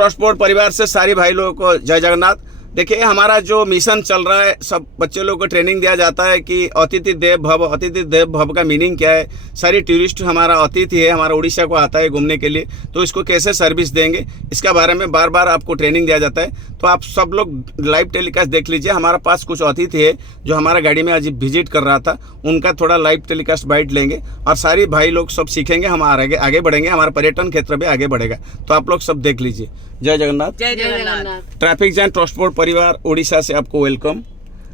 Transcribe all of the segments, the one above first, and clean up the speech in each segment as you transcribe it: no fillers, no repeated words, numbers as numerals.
Transport परिवार से सारे भाई लोगों को जय जगन्नाथ। देखिए, हमारा जो मिशन चल रहा है, सब बच्चे लोगों को ट्रेनिंग दिया जाता है कि अतिथि देव भव। अतिथि देव भव का मीनिंग क्या है। सारी टूरिस्ट हमारा अतिथि है, हमारा उड़ीसा को आता है घूमने के लिए, तो इसको कैसे सर्विस देंगे, इसका बारे में बार बार आपको ट्रेनिंग दिया जाता है। तो आप सब लोग लाइव टेलीकास्ट देख लीजिए। हमारे पास कुछ अतिथि है जो हमारा गाड़ी में आज विजिट कर रहा था, उनका थोड़ा लाइव टेलीकास्ट बाइट लेंगे और सारी भाई लोग सब सीखेंगे। हम आगे बढ़ेंगे, हमारा पर्यटन क्षेत्र भी आगे बढ़ेगा। तो आप लोग सब देख लीजिए। जय जगन्नाथ। जय जगन्नाथ। ट्रैफिक जैम ट्रांसपोर्ट परिवार उड़ीसा से आपको वेलकम।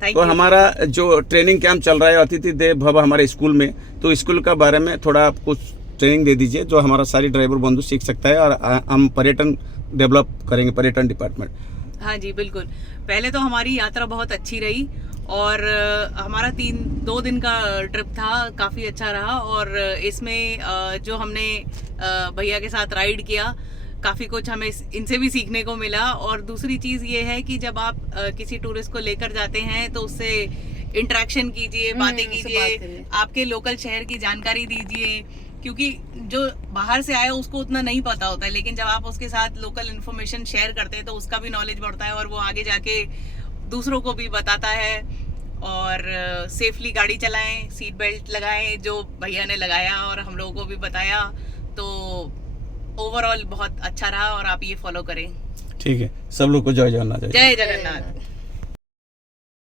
तो हमारा जो ट्रेनिंग कैंप चल रहा है अतिथि देव भव हमारे स्कूल में, तो स्कूल का बारे में थोड़ा आप कुछ ट्रेनिंग दे दीजिए जो हमारा सारी ड्राइवर बंधु सीख सकता है और हम पर्यटन डेवलप करेंगे, पर्यटन डिपार्टमेंट। हाँ जी बिल्कुल। पहले तो हमारी यात्रा बहुत अच्छी रही और हमारा 2 दिन का ट्रिप था, काफ़ी अच्छा रहा। और इसमें जो हमने भैया के साथ राइड किया, काफ़ी कुछ हमें इनसे भी सीखने को मिला। और दूसरी चीज़ ये है कि जब आप किसी टूरिस्ट को लेकर जाते हैं तो उससे इंटरेक्शन कीजिए, बातें कीजिए, आपके लोकल शहर की जानकारी दीजिए, क्योंकि जो बाहर से आया उसको उतना नहीं पता होता है, लेकिन जब आप उसके साथ लोकल इन्फॉर्मेशन शेयर करते हैं तो उसका भी नॉलेज बढ़ता है और वो आगे जाके दूसरों को भी बताता है। और सेफली गाड़ी चलाएं, सीट बेल्ट लगाएं, जो भैया ने लगाया और हम लोगों को भी बताया। तो ओवरऑल बहुत अच्छा रहा और आप ये फॉलो करें। ठीक है, सब लोग को जय जगन्नाथ। जय जगन्नाथ।